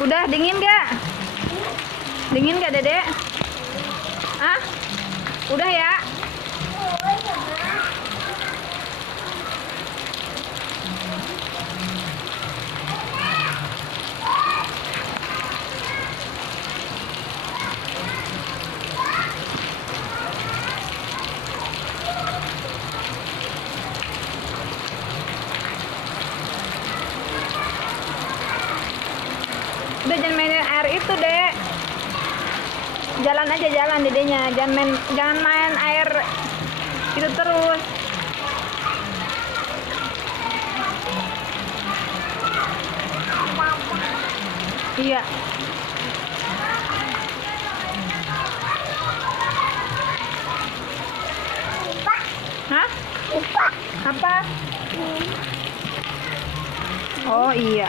Udah dingin gak? Dingin gak Dedek? Hah? Udah ya? Udah jangan main air itu, Dek. Jalan aja jalan dedenya, jangan main air itu terus. Iya. Hah? Apa? Oh iya.